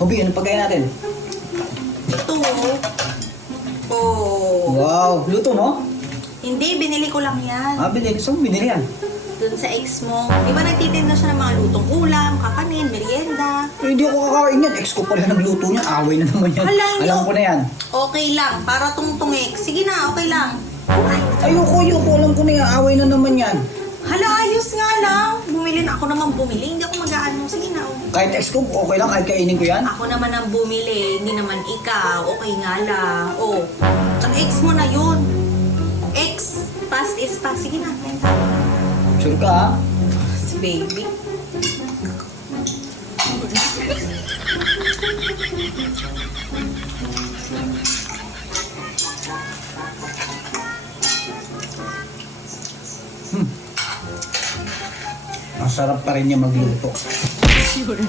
Hobi, ano pagkain natin? Ito. Oh. Wow, luto mo? Hindi, binili ko lang yan. Binili. Saan mo binili yan? Doon sa ex mo. Di ba nagtitinda siya ng mga lutong ulam, kakanin, merienda? Hindi ako kakain yan. Ex ko pala nagluto niyan. Away na naman yan. Hala, hindi Alam ako- ko na yan. Okay lang, para tungtong ex. Sige na, okay lang. Ayoko. Alam ko na yan. Away na naman yan. Hala, ayos nga lang. Bumili na ako naman bumili. Hindi ako mag-aano. Sige na. Oh. Kahit ex ko, okay lang. Kahit kainin ko yan. Ako naman ang bumili, hindi naman ikaw. Okay nga lang. Oh, ang ex mo na yun. Ex, past is past. Sige na, benta. Sure ka ha? Si baby. Masarap pa rin niya magluto. Sure.